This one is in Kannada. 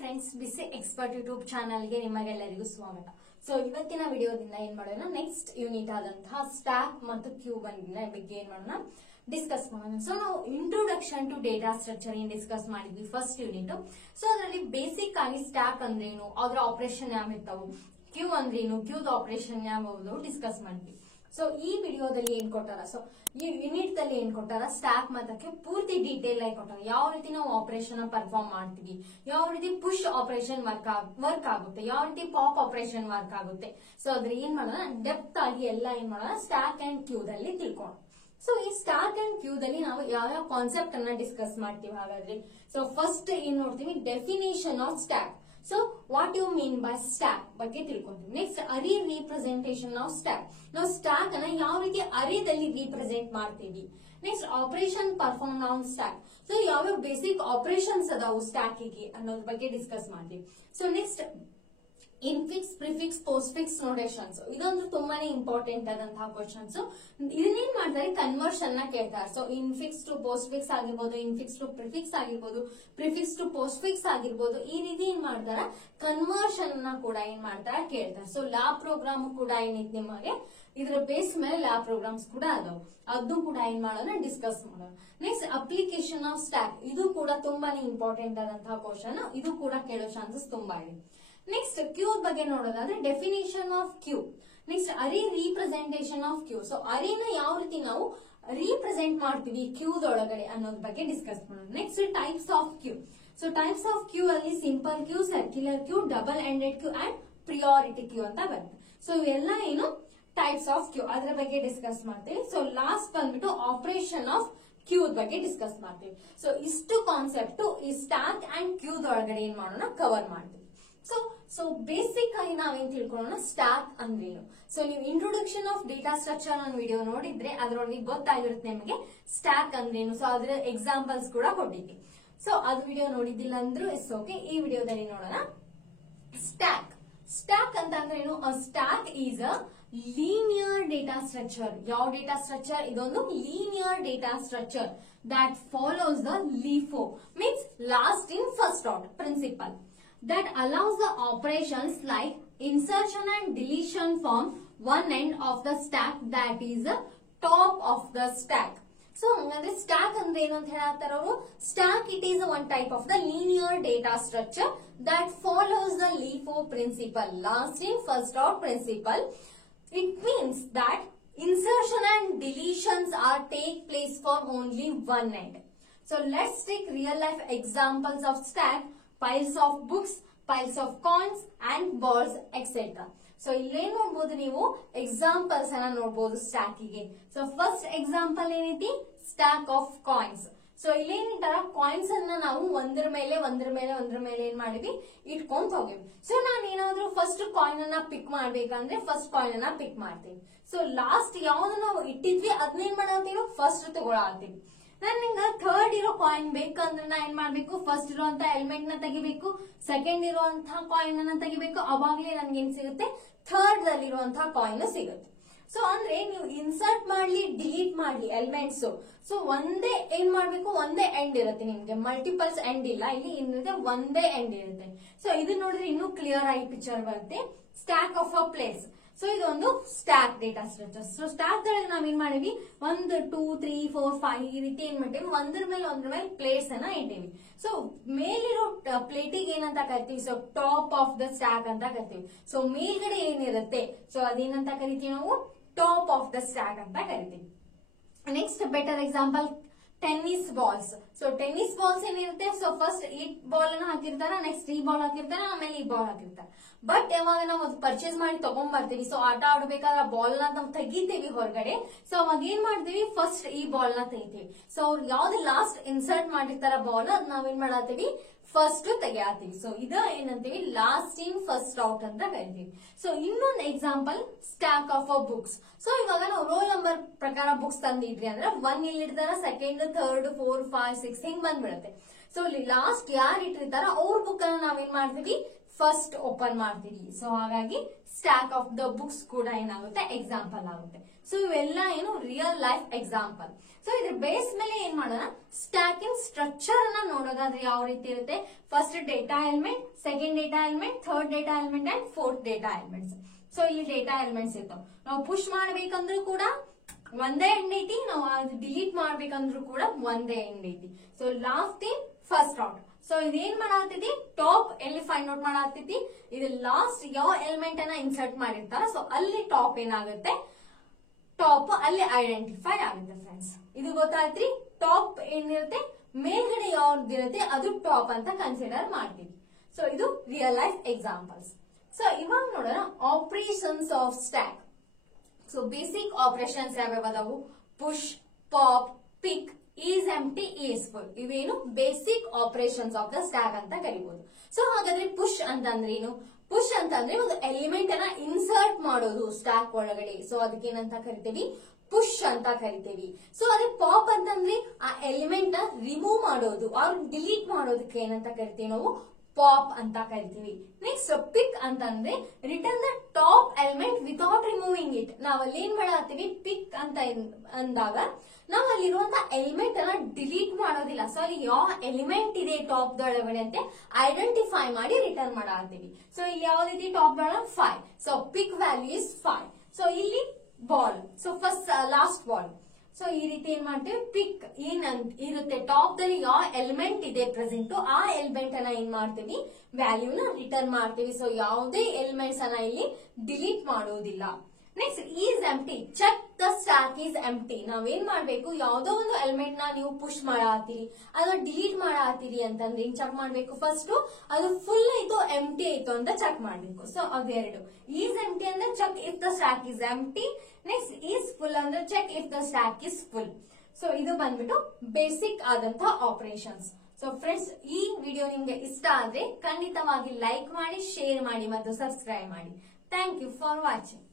ಫ್ರೆಂಡ್ಸ್, ಬಿಸಿ ಎಕ್ಸ್ಪರ್ಟ್ ಯೂಟ್ಯೂಬ್ ಚಾನಲ್ಗೆ ನಿಮಗೆಲ್ಲರಿಗೂ ಸ್ವಾಗತ. ಸೊ ಇವತ್ತಿನ ವಿಡಿಯೋದಿಂದ ಏನ್ ಮಾಡೋಣ, ನೆಕ್ಸ್ಟ್ ಯೂನಿಟ್ ಆದಂತಹ ಸ್ಟ್ಯಾಕ್ ಮತ್ತು ಕ್ಯೂಬ್ ಬಗ್ಗೆ ಏನ್ ಮಾಡೋಣ, ಡಿಸ್ಕಸ್ ಮಾಡೋಣ. ಸೊ ನಾವು ಇಂಟ್ರೊಡಕ್ಷನ್ ಟು ಡೇಟಾ ಸ್ಟ್ರಕ್ಚರ್ ಏನ್ ಡಿಸ್ಕಸ್ ಮಾಡಿದ್ವಿ ಫಸ್ಟ್ ಯೂನಿಟ್. ಸೊ ಅದರಲ್ಲಿ ಬೇಸಿಕ್ ಆಗಿ ಸ್ಟ್ಯಾಕ್ ಅಂದ್ರೇನು, ಅದರ ಆಪರೇಷನ್ ಯಾವ ಇರ್ತಾವು, ಕ್ಯೂ ಅಂದ್ರೇನು, ಕ್ಯೂದ್ ಆಪರೇಷನ್ ಯಾವ್ದು ಡಿಸ್ಕಸ್ ಮಾಡಿದ್ವಿ. ಸೊ ಈ ವಿಡಿಯೋದಲ್ಲಿ ಏನ್ ಕೊಟ್ಟಾರ, ಸೊ ಈ ಯೂನಿಟ್ ದಲ್ಲಿ ಏನ್ ಕೊಟ್ಟಾರ, ಸ್ಟ್ಯಾಕ್ ಮತ್ತಕ್ಕೆ ಪೂರ್ತಿ ಡೀಟೇಲ್ ಆಗಿ ಕೊಟ್ಟಾರ. ಯಾವ ರೀತಿ ನಾವು ಆಪರೇಷನ್ ಪರ್ಫಾರ್ಮ್ ಮಾಡ್ತೀವಿ, ಯಾವ ರೀತಿ ಪುಷ್ ಆಪರೇಷನ್ ವರ್ಕ್ ಆಗುತ್ತೆ, ಯಾವ ರೀತಿ ಪಾಪ್ ಆಪರೇಷನ್ ವರ್ಕ್ ಆಗುತ್ತೆ. ಸೊ ಅದ್ರ ಏನ್ ಮಾಡೋಣ, ಡೆಪ್ತ್ ಆಗಿ ಎಲ್ಲ ಏನ್ ಮಾಡೋಣ, ಸ್ಟ್ಯಾಕ್ ಅಂಡ್ ಕ್ಯೂ ದಲ್ಲಿ ತಿಳ್ಕೊಳ್ಳೋಣ. ಸೊ ಈ ಸ್ಟ್ಯಾಕ್ ಅಂಡ್ ಕ್ಯೂ ದಲ್ಲಿ ನಾವು ಯಾವ ಕಾನ್ಸೆಪ್ಟ್ ಅನ್ನ ಡಿಸ್ಕಸ್ ಮಾಡ್ತೀವಿ. ಹಾಗಾದ್ರೆ ಸೊ ಫಸ್ಟ್ ಏನ್ ನೋಡ್ತೀವಿ, definition of stack. So what you mean by stack ಬಗ್ಗೆ ತಿಳ್ಕೊಂತೀವಿ. Next array representation of stack. ನಾವು ಸ್ಟ್ಯಾಕ್ ಅನ್ನ ಯಾವ ರೀತಿ ಅರೇದಲ್ಲಿ ರೀಪ್ರೆಸೆಂಟ್ ಮಾಡ್ತೀವಿ. Next operation perform on stack. So ಯಾವ್ಯಾವ ಬೇಸಿಕ್ ಆಪರೇಷನ್ಸ್ ಅದಾವು ಸ್ಟ್ಯಾಕ್ ಗೆ ಅನ್ನೋದ್ರ ಬಗ್ಗೆ ಡಿಸ್ಕಸ್ ಮಾಡ್ತೀವಿ. So next infix, prefix, postfix notations. ಇದೊಂದು ತುಂಬಾನೇ ಇಂಪಾರ್ಟೆಂಟ್ ಆದಂತಹ ಕ್ವಶನ್ಸ್. ಇದನ್ನೇನ್ ಮಾಡ್ತಾರೆ, ಕನ್ವರ್ಷನ್ ನ ಕೇಳ್ತಾರೆ. ಸೊ ಇನ್ಫಿಕ್ಸ್ ಟು ಪೋಸ್ಟ್ಫಿಕ್ಸ್ ಆಗಿರ್ಬೋದು, ಇನ್ಫಿಕ್ಸ್ ಟು ಪ್ರಿಫಿಕ್ಸ್ ಆಗಿರ್ಬೋದು, ಪ್ರಿಫಿಕ್ಸ್ ಟು ಪೋಸ್ಟ್ಫಿಕ್ಸ್ ಆಗಿರ್ಬೋದು. ಈ ರೀತಿ ಏನ್ ಮಾಡ್ತಾರ, ಕನ್ವರ್ಷನ್ ನ ಕೂಡ ಏನ್ ಮಾಡ್ತಾರ ಕೇಳ್ತಾರೆ. ಸೊ ಲ್ಯಾಬ್ ಪ್ರೋಗ್ರಾಮ್ ಕೂಡ ಏನೈತಿ ನಿಮಗೆ, ಇದ್ರ ಬೇಸ್ ಮೇಲೆ ಲ್ಯಾಬ್ ಪ್ರೋಗ್ರಾಮ್ಸ್ ಕೂಡ ಅದಾವ. ಅದು ಕೂಡ ಏನ್ ಮಾಡೋಣ, ಡಿಸ್ಕಸ್ ಮಾಡೋಣ. Next application of stack. ಇದು ಕೂಡ ತುಂಬಾನೇ ಇಂಪಾರ್ಟೆಂಟ್ ಆದಂತಹ ಕ್ವಶನ್. ಇದು ಕೂಡ ಕೇಳೋ ಚಾನ್ಸಸ್ ತುಂಬಾ ಇದೆ. ನೆಕ್ಸ್ಟ್ ಕ್ಯೂ ಬಗ್ಗೆ ನೋಡೋದಾದ್ರೆ definition of queue. Next array representation of queue. So ಅರೇನ ಯಾವ ರೀತಿ ನಾವು ರೀಪ್ರೆಸೆಂಟ್ ಮಾಡ್ತೀವಿ ಕ್ಯೂದೊಳಗಡೆ ಅನ್ನೋದ್ರ ಬಗ್ಗೆ ಡಿಸ್ಕಸ್ ಮಾಡೋಣ. Next types of queue. So types of queue ಅಲ್ಲಿ simple queue, circular queue, double ended queue and priority queue ಅಂತ ಬರುತ್ತೆ. ಸೊ ಇವೆಲ್ಲ ಏನು ಟೈಪ್ಸ್ ಆಫ್ ಕ್ಯೂ, ಅದರ ಬಗ್ಗೆ ಡಿಸ್ಕಸ್ ಮಾಡ್ತೀವಿ. ಸೊ ಲಾಸ್ಟ್ ಬಂದ್ಬಿಟ್ಟು ಆಪರೇಷನ್ ಆಫ್ ಕ್ಯೂ ಬಗ್ಗೆ ಡಿಸ್ಕಸ್ ಮಾಡ್ತೀವಿ. ಸೊ ಇಷ್ಟು ಕಾನ್ಸೆಪ್ಟ್ ಈ ಸ್ಟ್ಯಾಕ್ ಅಂಡ್ ಕ್ಯೂದೊಳಗಡೆ ಏನ್ ಮಾಡೋಣ, ಕವರ್ ಮಾಡ್ತೀವಿ. ಸೊ ಬೇಸಿಕ್ ಆಗಿ ನಾವೇನ್ ತಿಳ್ಕೊಳ್ಳೋಣ, ಸ್ಟ್ಯಾಕ್ ಅಂದ್ರೇನು. ಸೊ ನೀವು ಇಂಟ್ರೊಡಕ್ಷನ್ ಆಫ್ ಡೇಟಾ ಸ್ಟ್ರಕ್ಚರ್ ಅನ್ನೋ ವಿಡಿಯೋ ನೋಡಿದ್ರೆ ಅದ್ರೊಳಗೆ ಗೊತ್ತಾಗಿರುತ್ತೆ ನಿಮಗೆ ಸ್ಟ್ಯಾಕ್ ಅಂದ್ರೇನು. ಸೊ ಅದ್ರ ಎಕ್ಸಾಂಪಲ್ಸ್ ಕೂಡ ಕೊಟ್ಟಿದ್ವಿ. ಸೊ ಅದು ವಿಡಿಯೋ ನೋಡಿದ್ದಿಲ್ಲ ಅಂದ್ರೂ ಇಟ್ಸ್ ಓಕೆ. ಈ ವಿಡಿಯೋದಲ್ಲಿ ನೋಡೋಣ ಸ್ಟ್ಯಾಕ್. ಸ್ಟ್ಯಾಕ್ ಅಂತ ಅಂದ್ರೇನು, stack is a linear data structure. ಯಾವ ಡೇಟಾ ಸ್ಟ್ರಕ್ಚರ್ ಇದೊಂದು, linear data structure that follows the LIFO, means last in first out principle, that allows the operations like insertion and deletion from one end of the stack, that is the top of the stack. So hangandre stack andre enu anta helತಾರೆ ಅವರು, stack it is one type of the linear data structure that follows the LIFO principle, last in first out principle. It means that insertion and deletions are take place for only one end. So let's take real life examples of stack. Piles of books, piles of coins and balls, etc. So illen noಡಬಹುದು ನೀವು ಎಕ್ಸಾಂಪಲ್ಸ್ ಅನ್ನ ನೋಡಬಹುದು ಸ್ಟ್ಯಾಕ್ ಗೆ. ಸೊ ಫಸ್ಟ್ ಎಕ್ಸಾಂಪಲ್ ಏನೈತಿ, ಸ್ಟ್ಯಾಕ್ ಆಫ್ ಕಾಯಿನ್ಸ್. ಸೊ ಇಲ್ಲೇನಿಟ್ಟಾರ, ಕಾಯಿನ್ಸ್ ಅನ್ನ ನಾವು ಒಂದ್ರ ಮೇಲೆ ಏನ್ ಮಾಡಿವಿ, ಇಟ್ಕೊಂತ ಹೋಗಿವಿ. ಸೊ ನಾನು ಏನಾದ್ರು ಫಸ್ಟ್ ಕಾಯಿನ್ ಅನ್ನ ಪಿಕ್ ಮಾಡ್ಬೇಕಂದ್ರೆ ಫಸ್ಟ್ ಕಾಯಿನ್ ಅನ್ನ ಪಿಕ್ ಮಾಡ್ತೀವಿ. ಸೊ ಲಾಸ್ಟ್ ಯಾವ್ದು ನಾವು ಇಟ್ಟಿದ್ವಿ ಅದನ್ನೇನ್ ಮಾಡತ್ತೀವಿ, ಫಸ್ಟ್ ತಗೊಳತ್ತೀವಿ. ನಿಂಗ ಥರ್ಡ್ ಇರೋ ಕಾಯಿನ್ ಬೇಕಂದ್ರೆ ನಾ ಏನ್ ಮಾಡ್ಬೇಕು, ಫಸ್ಟ್ ಇರುವಂತ ಎಲಿಮೆಂಟ್ ನ ತೆಗಿಬೇಕು, ಸೆಕೆಂಡ್ ಇರುವಂತಹ ಕಾಯಿನ್ ಅನ್ನ ತೆಗಿಬೇಕು. ಅವಾಗ್ಲೇ ನನ್ಗೆ ಏನ್ ಸಿಗುತ್ತೆ, ಥರ್ಡ್ ಅಲ್ಲಿರುವಂತಹ ಕಾಯಿನ್ ಸಿಗುತ್ತೆ. ಸೊ ಅಂದ್ರೆ ನೀವು ಇನ್ಸರ್ಟ್ ಮಾಡ್ಲಿ ಡಿಲೀಟ್ ಮಾಡ್ಲಿ ಎಲಿಮೆಂಟ್ಸ್, ಸೊ ಒಂದೇ ಏನ್ ಮಾಡ್ಬೇಕು, ಒಂದೇ ಎಂಡ್ ಇರುತ್ತೆ ನಿಮ್ಗೆ, ಮಲ್ಟಿಪಲ್ಸ್ ಎಂಡ್ ಇಲ್ಲ ಇಲ್ಲಿ, ಏನಿರುತ್ತೆ ಒಂದೇ ಎಂಡ್ ಇರುತ್ತೆ. ಸೊ ಇದನ್ನ ನೋಡಿದ್ರೆ ಇನ್ನೂ ಕ್ಲಿಯರ್ ಆಗಿ ಪಿಕ್ಚರ್ ಬರುತ್ತೆ. Stack of a place. So ಇದೊಂದು stack data structure. So stack ಒಳಗೆ ನಾವೇನ್ ಮಾಡಿವಿ, 1 2 3 4 5 ಈ ರೀತಿ ಏನ್ ಮಾಡ್ತೀವಿ, ಒಂದ್ರ ಮೇಲೆ ಪ್ಲೇಟ್ಸ್ ಅನ್ನ ಇಟ್ಟಿವಿ. ಸೊ ಮೇಲಿರೋ ಪ್ಲೇಟಿಗೆ ಏನಂತ ಕರಿತೀವಿ, so top of the stack ಅಂತ ಕರಿತೀವಿ. ಸೊ ಮೇಲ್ಗಡೆ ಏನಿರುತ್ತೆ, ಸೊ ಅದೇನಂತ ಕರಿತೀವಿ ನಾವು, ಟಾಪ್ ಆಫ್ ದ ಸ್ಟ್ಯಾಕ್ ಅಂತ ಕರಿತೀವಿ. Next better example, tennis balls. So tennis balls ಏನಿರುತ್ತೆ, ಸೊ ಫಸ್ಟ್ ಈ ಬಾಲ್ ಅನ್ನ ಹಾಕಿರ್ತಾರ, ನೆಕ್ಸ್ಟ್ ಈ ಬಾಲ್ ಹಾಕಿರ್ತಾರ, ಆಮೇಲೆ ಈ ಬಾಲ್ ಹಾಕಿರ್ತಾರ. ಬಟ್ ಯಾವಾಗ ನಾವು ಅದು ಪರ್ಚೇಸ್ ಮಾಡಿ ತಗೊಂಡ್ ಬರ್ತೀವಿ, ಸೊ ಆಟ ಆಡ್ಬೇಕಾದ್ರೆ ಬಾಲ್ ನ ನಾವು ತೆಗಿತೀವಿ ಹೊರಗಡೆ. ಸೊ ಅವಾಗ ಏನ್ ಮಾಡ್ತೀವಿ, ಫಸ್ಟ್ ಈ ಬಾಲ್ ನ ತೆಗಿತೀವಿ. ಸೊ ಅವ್ರು ಯಾವ್ದು ಲಾಸ್ಟ್ ಇನ್ಸರ್ಟ್ ಮಾಡಿರ್ತಾರ ಬಾಲ್, ಅದ್ ನಾವೇನ್ ಮಾಡತ್ತೀವಿ, ಫಸ್ಟ್ ತೆಗಿಯಾತೀವಿ. ಸೊ ಇದ ಏನಂತೀವಿ, ಲಾಸ್ಟ್ ಇನ್ ಫಸ್ಟ್ ಔಟ್ ಅಂತ ಕರಿತೀವಿ. ಸೊ ಇನ್ನೊಂದು example, stack of a books. So ಇವಾಗ ನಾವು ರೋಲ್ ನಂಬರ್ ಪ್ರಕಾರ ಬುಕ್ಸ್ ತಂದಿದ್ರಿ ಅಂದ್ರೆ 1 ಇಲ್ಲಿ ಇಡ್ತಾರ, ಸೆಕೆಂಡ್, ಥರ್ಡ್, 4 5 6 ಹಿಂಗ್ ಬಂದ್ಬಿಡುತ್ತೆ. ಸೊ ಲಾಸ್ಟ್ ಯಾರು ಇಟ್ಟಿರ್ತಾರ ಅವ್ರ ಬುಕ್ ಅನ್ನ ನಾವೇನ್ ಮಾಡ್ತೀವಿ, ಫಸ್ಟ್ ಓಪನ್ ಮಾಡ್ತೀರಿ. ಸೊ ಹಾಗಾಗಿ ಸ್ಟ್ಯಾಕ್ ಆಫ್ ದ ಬುಕ್ಸ್ ಕೂಡ ಏನಾಗುತ್ತೆ ಎಕ್ಸಾಂಪಲ್ ಆಗುತ್ತೆ. ಸೊ ಇವೆಲ್ಲ ಏನು ರಿಯಲ್ ಲೈಫ್ ಎಕ್ಸಾಂಪಲ್. ಸೊ ಇದ್ರ ಬೇಸ್ ಮೇಲೆ ಏನ್ ಮಾಡೋಣ, ಸ್ಟ್ಯಾಕಿಂಗ್ ಸ್ಟ್ರಕ್ಚರ್ ಅನ್ನ ನೋಡೋದಾದ್ರೆ ಯಾವ ರೀತಿ ಇರುತ್ತೆ, first data element, second data element, third data element and fourth data elements. So ಇಲ್ಲಿ ಡೇಟಾ ಎಲಿಮೆಂಟ್ಸ್ ಇರ್ತಾವ. ನಾವು ಪುಷ್ ಮಾಡ್ಬೇಕಂದ್ರೂ ಕೂಡ ಒಂದೇ ಎಂಡ್ ಐತಿ, ನಾವು ಅದು ಡಿಲೀಟ್ ಮಾಡ್ಬೇಕಂದ್ರೂ ಕೂಡ ಒಂದೇ ಎಂಡ್ ಐತಿ. So lost in first out. So ಇದೇನ್ ಮಾಡಾತೈತಿ, ಟಾಪ್ ಎಲ್ಲಿ ಫೈಂಡ್ ಔಟ್ ಮಾಡಾತೈತಿ, ಇದು ಲಾಸ್ಟ್ ಯಾವ ಎಲಿಮೆಂಟ್ ಅನ್ನ ಇನ್ಸರ್ಟ್ ಮಾಡಿರ್ತಾರ, ಸೊ ಅಲ್ಲಿ ಟಾಪ್ ಏನಾಗುತ್ತೆ, ಟಾಪ್ ಅಲ್ಲಿ ಐಡೆಂಟಿಫೈ ಆಗುತ್ತೆ ಫ್ರೆಂಡ್ಸ್. ಇದು ಗೊತ್ತಾಯ್ತ್ರಿ, ಟಾಪ್ ಏನಿರುತ್ತೆ ಮೇಲ್ಗಡೆ ಯಾವ್ದಿರುತ್ತೆ ಅದು ಟಾಪ್ ಅಂತ ಕನ್ಸಿಡರ್ ಮಾಡ್ತೀವಿ. ಸೊ ಇದು ರಿಯಲ್ ಲೈಫ್ ಎಕ್ಸಾಂಪಲ್ಸ್. ಸೊ ಇವಾಗ ನೋಡೋಣ operations of stack. So basic operations ಯಾವ್ಯಾವ ಅದಾವು, push, pop, peek, is empty, is full. ಇವೇನು basic operations of the stack ಅಂತ ಕರಿಬಹುದು. ಸೊ ಹಾಗಾದ್ರೆ ಪುಷ್ ಅಂತಂದ್ರೆ ಏನು, ಪುಷ್ ಅಂತಂದ್ರೆ ಒಂದು ಎಲಿಮೆಂಟ್ ಅನ್ನ ಇನ್ಸರ್ಟ್ ಮಾಡೋದು ಸ್ಟ್ಯಾಕ್ ಒಳಗಡೆ. ಸೊ ಅದಕ್ಕೆ ಏನಂತ ಕರಿತೀವಿ, ಪುಷ್ ಅಂತ ಕರಿತೀವಿ. ಸೊ ಅದೇ ಪಾಪ್ ಅಂತಂದ್ರೆ ಆ ಎಲಿಮೆಂಟ್ ನ ರಿಮೂವ್ ಮಾಡೋದು ಆರ್ ಡಿಲೀಟ್ ಮಾಡೋದಕ್ಕೆ ಏನಂತ ಕರಿತೀವಿ ನಾವು, ಪಾಪ್ ಅಂತ ಕರಿತೀವಿ. ನೆಕ್ಸ್ಟ್ ಪಿಕ್ ಅಂತಂದ್ರೆ return the top element without removing it. ನಾವಲ್ಲಿ ಏನ್ ಮಾಡತ್ತೀವಿ, ಪಿಕ್ ಅಂತ ಅಂದಾಗ ನಾವು ಅಲ್ಲಿರುವಂತ ಎಲಿಮೆಂಟ್ ಅನ್ನ ಡಿಲೀಟ್ ಮಾಡೋದಿಲ್ಲ. ಸೊ ಅಲ್ಲಿ ಯಾವ ಎಲಿಮೆಂಟ್ ಇದೆ ಟಾಪ್ ದೊಳಗಡೆ ಅಂತ ಐಡೆಂಟಿಫೈ ಮಾಡಿ ರಿಟರ್ನ್ ಮಾಡತ್ತೀವಿ. ಸೊ ಇಲ್ಲಿ ಯಾವ್ದೈತಿ ಟಾಪ್ ದೊಳಗ 5. So peek value is 5. So ಇಲ್ಲಿ ball, so first last ball. So ಈ ರೀತಿ ಏನ್ ಮಾಡ್ತೀವಿ, ಪಿಕ್ ಏನ್ ಇರುತ್ತೆ ಟಾಪ್ ದಲ್ಲಿ ಯಾವ ಎಲಿಮೆಂಟ್ ಇದೆ ಪ್ರೆಸೆಂಟ್, ಆ ಎಲಿಮೆಂಟ್ ಅನ್ನ ಏನ್ ಮಾಡ್ತೀವಿ, ವ್ಯಾಲ್ಯೂನ ರಿಟರ್ನ್ ಮಾಡ್ತೀವಿ. ಸೊ ಯಾವುದೇ ಎಲಿಮೆಂಟ್ಸ್ ಅನ್ನ ಇಲ್ಲಿ ಡಿಲೀಟ್ ಮಾಡೋದಿಲ್ಲ. Next is empty, check the stack is empty. ನಾವೇನ್ ಮಾಡ್ಬೇಕು, ಯಾವ್ದೋ ಒಂದು ಎಲಿಮೆಂಟ್ ನ ನೀವು ಪುಷ್ ಮಾಡಾತೀರಿ ಅಥವಾ ಡಿಲೀಟ್ ಮಾಡಾತೀರಿ ಅಂತಂದ್ರೆ ಏನ್ ಚೆಕ್ ಮಾಡ್ಬೇಕು, ಫಸ್ಟ್ ಅದು ಫುಲ್ ಐತೋ ಎಂಪ್ಟಿ ಐತೋ ಅಂತ ಚೆಕ್ ಮಾಡ್ಬೇಕು. ಸೊ ಅದೆರಡು, ಈಸ್ ಎಂಪ್ಟಿ ಅಂದ್ರೆ check if the stack is empty, next is full ಅಂದ್ರೆ check if the stack is full. So ಇದು ಬಂದ್ಬಿಟ್ಟು ಬೇಸಿಕ್ ಆದಂತಹ ಆಪರೇಷನ್ಸ್. ಸೊ ಫ್ರೆಂಡ್ಸ್, ಈ ವಿಡಿಯೋ ನಿಮ್ಗೆ ಇಷ್ಟ ಆದ್ರೆ ಖಂಡಿತವಾಗಿ ಲೈಕ್ ಮಾಡಿ, ಶೇರ್ ಮಾಡಿ ಮತ್ತು ಸಬ್ಸ್ಕ್ರೈಬ್ ಮಾಡಿ. Thank you for watching.